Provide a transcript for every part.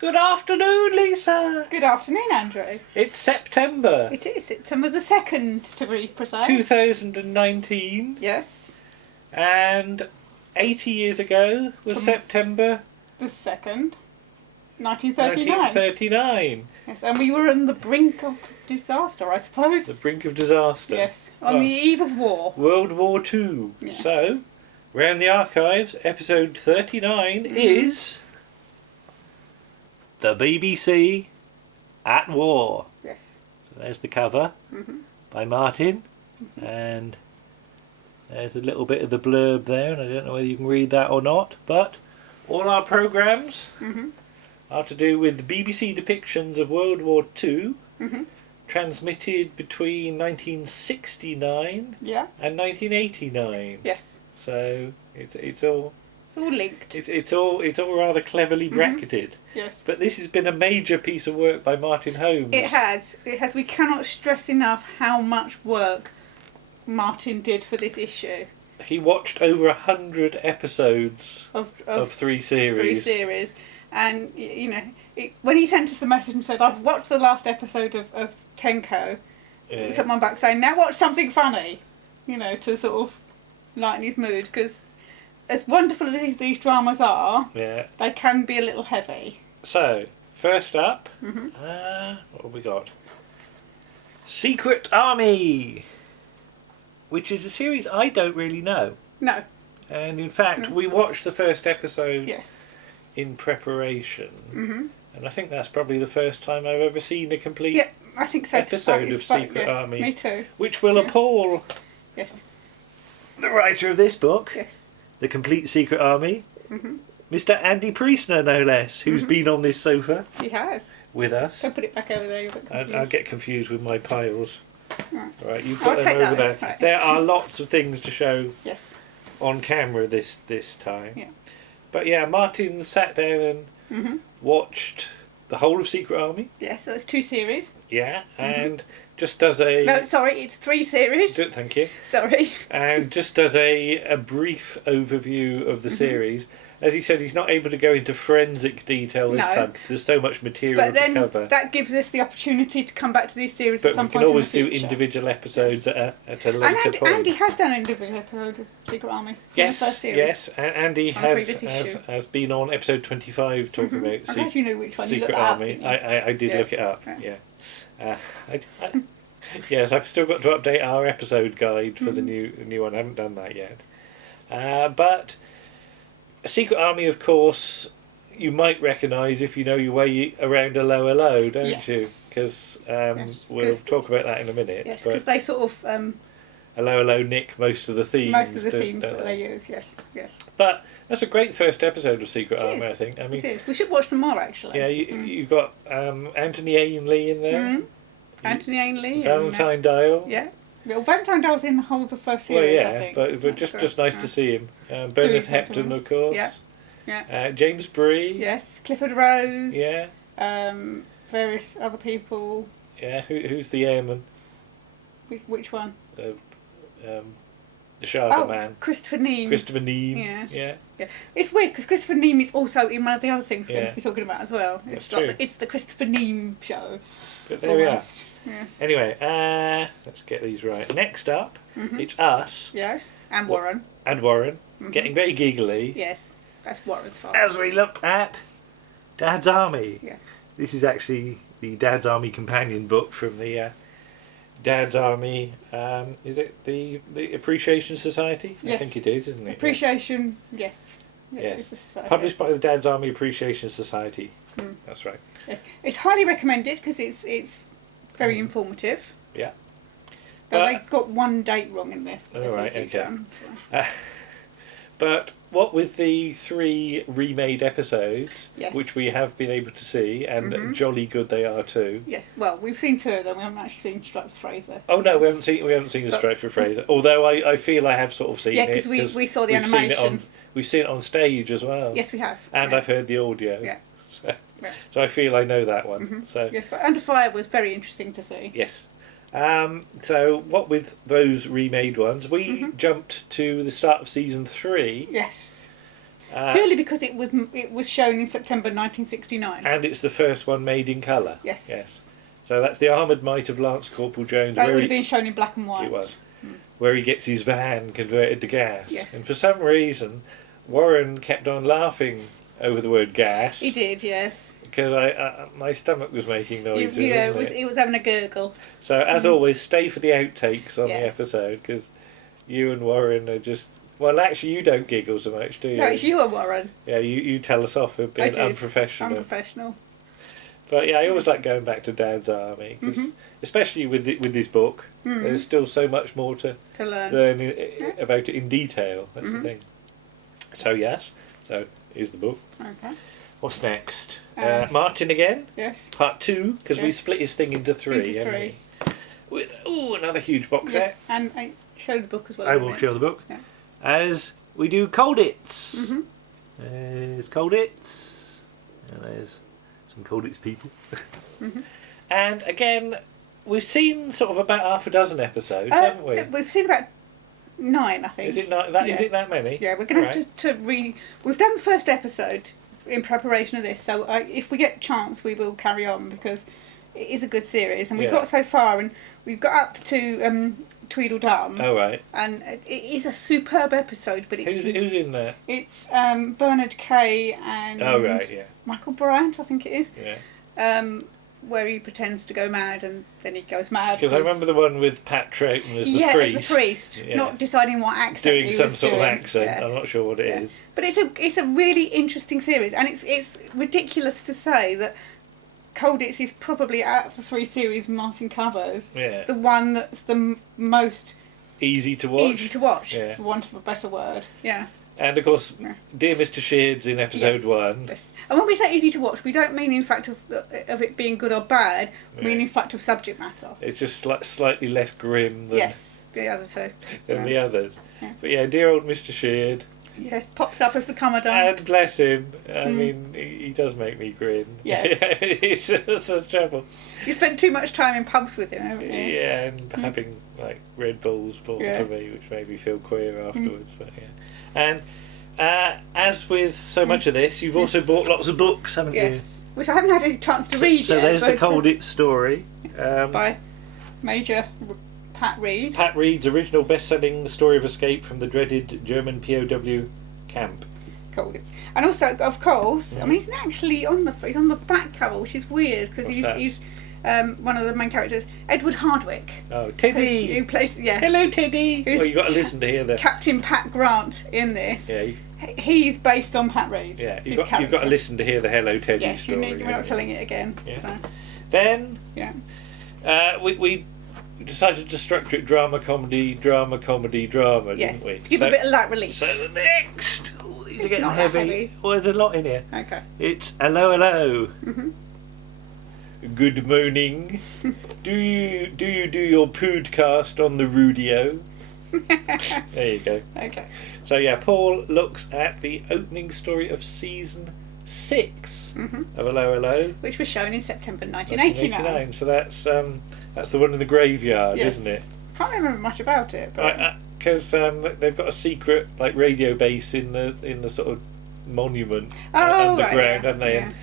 Good afternoon, Lisa. Good afternoon, Andrew. It's September. It is September the 2nd, to be precise. 2019. Yes. And 80 years ago was September The 2nd, 1939. 1939. Yes, and we were on the brink of disaster, I suppose. The brink of disaster. Yes, on the eve of war. World War II. Yes. So, we're in the archives. Episode 39 is The BBC at War. Yes. So there's the cover by Martin, and there's a little bit of the blurb there, and I don't know whether you can read that or not, but all our programmes are to do with BBC depictions of World War II, transmitted between 1969 and 1989. Yes. So it's all linked. it's all rather cleverly bracketed. Yes. But this has been a major piece of work by Martin Holmes. It has. We cannot stress enough how much work Martin did for this issue. He watched over 100 episodes of three series. And, when he sent us a message and said, I've watched the last episode of Tenko, someone back saying, now watch something funny, to sort of lighten his mood, because as wonderful as these dramas are, they can be a little heavy. So, first up, what have we got? Secret Army, which is a series I don't really know. No. And in fact, we watched the first episode in preparation. And I think that's probably the first time I've ever seen a complete I think so. episode of Secret Army. Me too. Which will appall the writer of this book, The Complete Secret Army, Mr. Andy Priestner, no less, who's been on this sofa. He has. With us. Don't put it back over there. I'll get confused with my piles. Right, you I'll put them take over there. those. Right. There are lots of things to show on camera this time. Yeah. But yeah, Martin sat down and watched the whole of Secret Army. Yes, so there's 2 series. Yeah, and just does a... No, sorry, it's 3 series. Thank you. Sorry. And just does a brief overview of the series. As he said, he's not able to go into forensic detail this time because there's so much material to cover. But that gives us the opportunity to come back to these series at some point. But we can always do individual episodes at a later point. Andy has done an individual episode of Secret Army. Yes, the first series. yes. And Andy has been on episode 25 talking about I'm glad you know which one. Secret Army. I did look it up. Yeah. Yes, I've still got to update our episode guide for the new one. I haven't done that yet. But Secret Army, of course, you might recognise if you know your way around a lower low, don't you? Because we'll talk about that in a minute. Yes, because they sort of... a lower low nick most of the themes. Most of the themes that they use, yes. But that's a great first episode of Secret Army, I think. I mean, it is. We should watch some more, actually. Yeah, you've got Anthony Ainley in there. Anthony Ainley. Valentine Dial. Yeah. Well, Valentine Dial's in the whole of the first series, I think. But just nice to see him. Bernard Hepton, of course. Yeah. James Bree. Yes. Clifford Rose. Yeah. Various other people. Yeah. Who's the airman? Which one? The Sharga man. Christopher Neame. Christopher Neame. Yes. Yeah. It's weird because Christopher Neame is also in one of the other things we're going to be talking about as well. It's it's the Christopher Neame show. But there we are. Yes. Anyway, let's get these right. Next up, it's us. Yes. And Warren. Getting very giggly. Yes. That's Warren's fault. As we look at Dad's Army. Yeah. This is actually the Dad's Army companion book from the Dad's Army. Is it the Appreciation Society? Yes. I think it is, isn't it? Appreciation, yes. Yes. It's the society. Published by the Dad's Army Appreciation Society. That's right. Yes. It's highly recommended because it's very informative. Yeah. But they got one date wrong in this. All right, okay. Done, so. But what with the 3 remade episodes, which we have been able to see, and jolly good they are too. Yes, well, we've seen 2 of them. We haven't actually seen Stratford Fraser. Oh no, we haven't seen the Stratford Fraser. Although I feel I have sort of seen it. Yeah, because we saw the animation. We've seen it on stage as well. Yes, we have. And I've heard the audio. Yeah. So I feel I know that one. So yes, but Under Fire was very interesting to see. Yes. So what with those remade ones, we jumped to the start of season 3. Yes. purely because it was shown in September 1969. And it's the first one made in colour. Yes. So that's the Armoured Might of Lance Corporal Jones. That would have been shown in black and white. It was. Where he gets his van converted to gas. Yes. And for some reason, Warren kept on laughing over the word gas. He did, yes. Because my stomach was making noises. It was having a gurgle. So, as always, stay for the outtakes on the episode, because you and Warren are just... Well, actually, you don't giggle so much, do you? No, it's you and Warren. Yeah, you tell us off for being unprofessional. Unprofessional. But yeah, I always like going back to Dad's Army, because especially with this book, there's still so much more to learn about it in detail. That's the thing. So yes, here's the book. Okay. What's next? Martin again. Yes. Part 2, because we Yes. split his thing into 3. Into 3. With another huge box set. And I show the book as well. I will show the book. Yeah. As we do Colditz. There's Colditz. And there's some Colditz people. And again, we've seen sort of about half a dozen episodes, haven't we? We've seen about 9, I think. Is it not that? Is it that many? Yeah, we're going to have to We've done the first episode in preparation of this, so if we get a chance, we will carry on, because it is a good series, and we got so far, and we've got up to Tweedledum. Oh right. And it is a superb episode, but it's who's in there? It's Bernard Kay and Michael Bryant, I think it is. Yeah. Where he pretends to go mad and then he goes mad. Because I remember the one with Pat Troughton as the priest. As the priest, not deciding what accent doing he some was sort doing. of accent. Yeah. I'm not sure what it is. But it's a really interesting series, and it's ridiculous to say that Colditz is probably, out of the 3 series Martin covers, the one that's the most easy to watch. For want of a better word. Yeah. And of course, Dear Mr. Sheard's in episode 1. Yes. And when we say easy to watch, we don't mean in fact of it being good or bad. We mean in fact of subject matter. It's just slightly less grim than the other two. The others. Yeah. But yeah, dear old Mr. Sheard. Yes, pops up as the Commandant. And bless him. I mean, he does make me grin. Yes. It's the trouble. You spent too much time in pubs with him, haven't you? Yeah, and having like Red Bulls bought for me, which made me feel queer afterwards. But yeah. And as with so much of this, you've also bought lots of books, haven't you? Yes, which I haven't had a chance to read so yet. So there's the Colditz story. By Major Pat Reed. Pat Reed's original best-selling story of escape from the dreaded German POW camp. Colditz. And also, of course, I mean, he's actually he's on the back cover, which is weird, because he's one of the main characters, Edward Hardwick. Oh, Teddy! Who plays, Hello, Teddy! Well, you've got to listen to hear that. Captain Pat Grant in this. Yeah. He's based on Pat Reed. Yeah, you've got to listen to hear the Hello, Teddy story. We're not telling it again. Yeah. So. Then, we decided to structure it drama, comedy, didn't we? Give a bit of light relief. So the next... These are getting not heavy. that heavy. Well, there's a lot in here. Okay. It's hello. Good morning. do you do your podcast on the Rudio? There you go. Okay. So yeah, Paul looks at the opening story of season 6 of Hello, which was shown in September 1989. So that's the one in the graveyard, isn't it? Can't remember much about it, but because they've got a secret like radio base in the sort of monument underground, haven't they? Yeah. And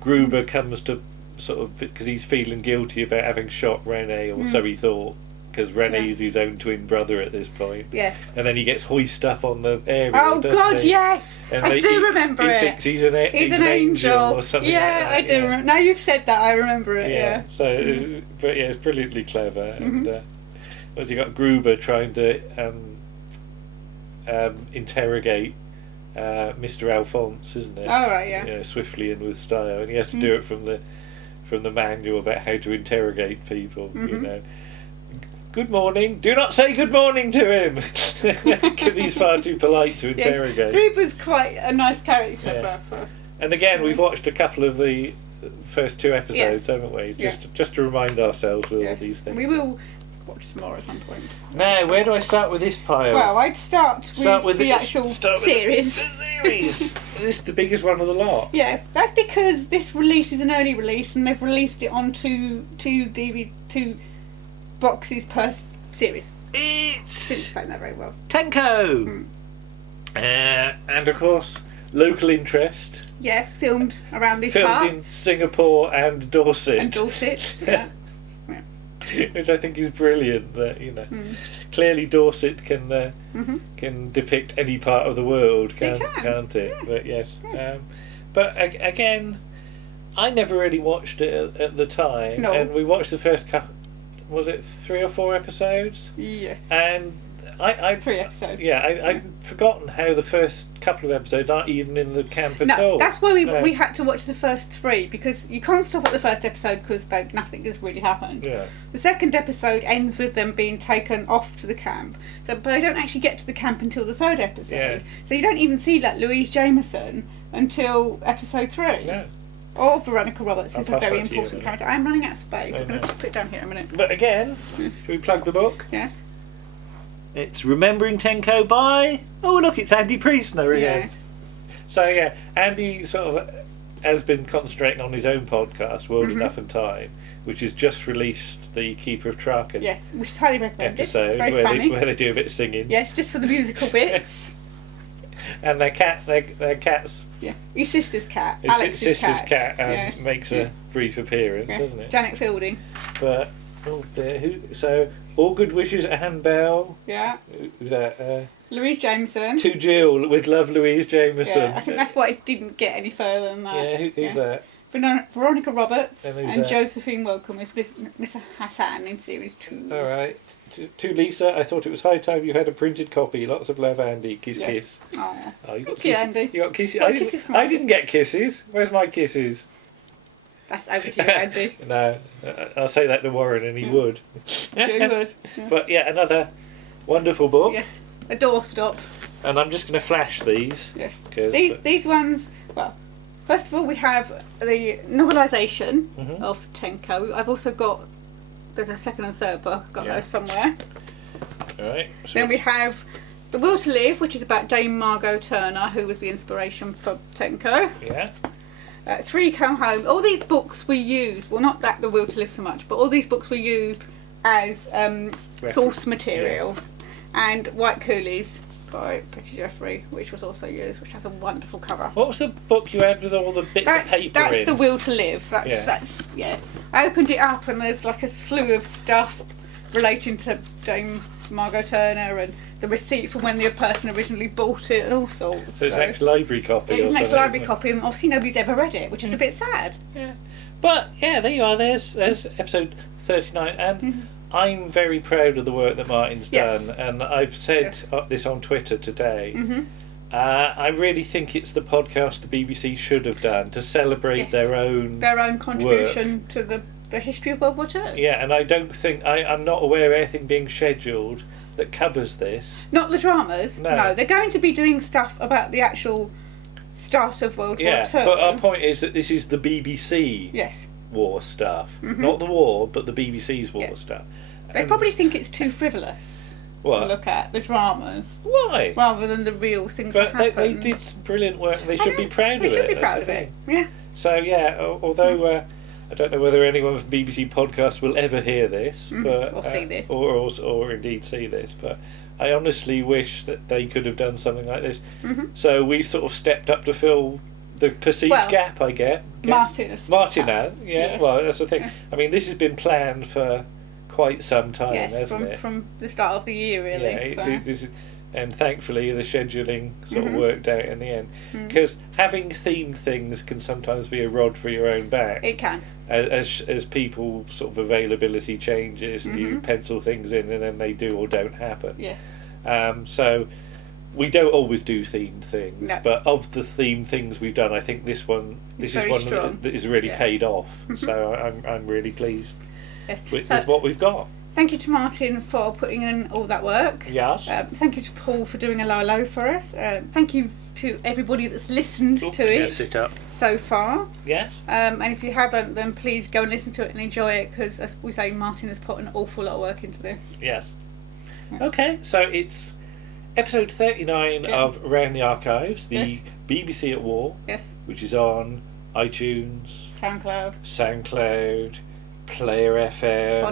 Gruber comes to sort of, because he's feeling guilty about having shot Rene, or so he thought, because Rene's his own twin brother at this point. Yeah. And then he gets hoisted up on the aerial. Oh God, he? Yes, And I do remember he it. Thinks he's an angel or something. Yeah, like that. I do. Remember. Now you've said that, I remember it. Yeah. So, it's brilliantly clever, and you got Gruber trying to interrogate Mr. Alphonse, isn't it? Oh right, yeah. You know, swiftly and with style, and he has to do it from the manual about how to interrogate people. You know. Good morning. Do not say good morning to him, because he's far too polite to interrogate. Gruber's quite a nice character. And again, we've watched a couple of the first 2 episodes, haven't we? Just to remind ourselves of all these things. We will watch some more at some point. Now, where do I start with this pile? Well, I'd start with the actual series. This is the biggest one of the lot. Yeah, that's because this release is an early release, and they've released it on two boxes per series. Didn't explain that very well. Tenko! And of course, local interest. Yes, filmed around these Filmed parts. in Singapore and Dorset. And Dorset. Yeah. Which I think is brilliant. That clearly Dorset can depict any part of the world, can't it? Yeah. But yes, Yeah. but again, I never really watched it at the time, No. and we watched the first couple. Was it 3 or 4 episodes? Yes. And I 3 episodes. Yeah, I'd forgotten how the first couple of episodes aren't even in the camp at No, all. that's why we had to watch the first 3, because you can't stop at the first episode because nothing has really happened. Yeah. The second episode ends with them being taken off to the camp, but they don't actually get to the camp until the 3rd episode. Yeah. So you don't even see Louise Jameson until episode 3. Yeah. Or Veronica Roberts, who's I'll a pass very that to you in a important minute. character. I'm running out of space. I I'm going know. to just put it down here in a minute. But again, Yes. should we plug the book? Yes. It's Remembering Tenko by... Oh, look, it's Andy Priestner again. Yes. So, yeah, Andy sort of has been concentrating on his own podcast, World Enough and Time, which has just released the Keeper of Traken Yes, which is highly recommended. episode It's very where funny. they do a bit of singing. Yes, just for the musical bits. And their cat's Yeah, his sister's cat, his Alex's sister's cat Yes. makes a brief appearance, Yeah. doesn't it? Janet Fielding. But, oh dear, so, all good wishes, Anne Bell. Yeah. Who's that? Louise Jameson. To Jill, with love, Louise Jameson. Yeah, I think that's why it didn't get any further than that. Yeah, who's that? Veronica Roberts And who's and that? Josephine Welcome is Miss Hassan in series 2. All right. To Lisa, I thought it was high time you had a printed copy. Lots of love, Andy. Kiss, Yes. kiss. Aw. Oh, you got Thank you, kisses. Andy. You got kisses. Got I didn't, kisses from Andy. get kisses. Where's my kisses? That's over to you, Andy. No, I'll say that to Warren, and he would. Very good. Yeah. But yeah, another wonderful book. Yes, a doorstop. And I'm just going to flash these. Yes. 'Cause- These ones, well, first of all, we have the novelisation Mhm. of Tenko. I've also got, there's a second and third book, I've got Yeah. those somewhere. All right. So Then we have The Will to Live, which is about Dame Margot Turner, who was the inspiration for Tenko. yeah. 3 Come Home. All these books we used, well, not that The Will to Live so much, but all these books were used as source material. And White Coolies by Betty Jeffrey, which was also used, which has a wonderful cover. What was the book you had with all the bits of paper That's in? The Will to Live. Yeah. That's I opened it up and there's like a slew of stuff relating to Dame Margot Turner and the receipt from when the person originally bought it and all sorts. So it's an ex-library copy. It's or an ex something, library isn't it? copy, and obviously nobody's ever read it, which is a bit sad. Yeah. But yeah, there you are. There's episode 39, and I'm very proud of the work that Martin's Yes. done. And I've said Yes. this on Twitter today. Mm-hmm. I really think it's the podcast the BBC should have done to celebrate Yes. their own. Their own contribution to the history of World War II. Yeah, and I don't think I'm not aware of anything being scheduled that covers this. Not the dramas. No. They're going to be doing stuff about the actual start of World War II. But our point is that this is the BBC Yes. war stuff, not the war, but the BBC's war Yeah. stuff. They And probably think it's too frivolous to what? look at, the dramas, Why? rather than the real things But that they happen. did some brilliant work. They I should know, be proud They of it. should be that's proud the of it. thing. Yeah. So yeah, although I don't know whether anyone from BBC Podcast will ever hear this, but or see this. or indeed see this, but I honestly wish that they could have done something like this. Mhm. So we've sort of stepped up to fill the perceived Well, gap, I guess. Martin has. Martin has, yeah. Yes. Well, that's the thing. Yes. I mean, this has been planned for quite some time, Yes, hasn't it? from the start of the year, really. Yeah, so. and thankfully the scheduling sort of Mhm. worked out in the end. Because having themed things can sometimes be a rod for your own back. It can. As people sort of availability changes and you pencil things in and then they do or don't happen. Yes. So we don't always do themed things, No. but of the themed things we've done, I think this is very one strong. that is really Yeah. paid off. So I'm really pleased Yes. with So, what we've got. thank you to Martin for putting in all that work. Yes. Thank you to Paul for doing a Lilo for us. Thank you to everybody that's listened to it Sit up. so far. Yes. And if you haven't, then please go and listen to it and enjoy it, because as we say, Martin has put an awful lot of work into this. Yes. Okay, so it's episode 39 Yeah. of Around the Archives, the Yes. BBC at War, Yes. which is on iTunes, SoundCloud. SoundCloud, Player FM,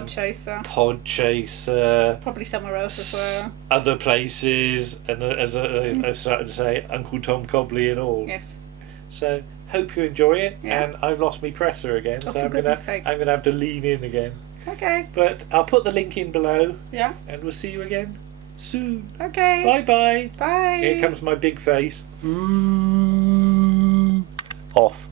Podchaser, probably somewhere else as well. Other places, and as I've started to say, Uncle Tom Cobley and all. Yes. So hope you enjoy it. Yeah. And I've lost my presser again, Oh, so for goodness sake. I'm gonna have to lean in again. Okay. But I'll put the link in below. Yeah. And we'll see you again soon. Okay. Bye bye. Bye. Here comes my big face. Off.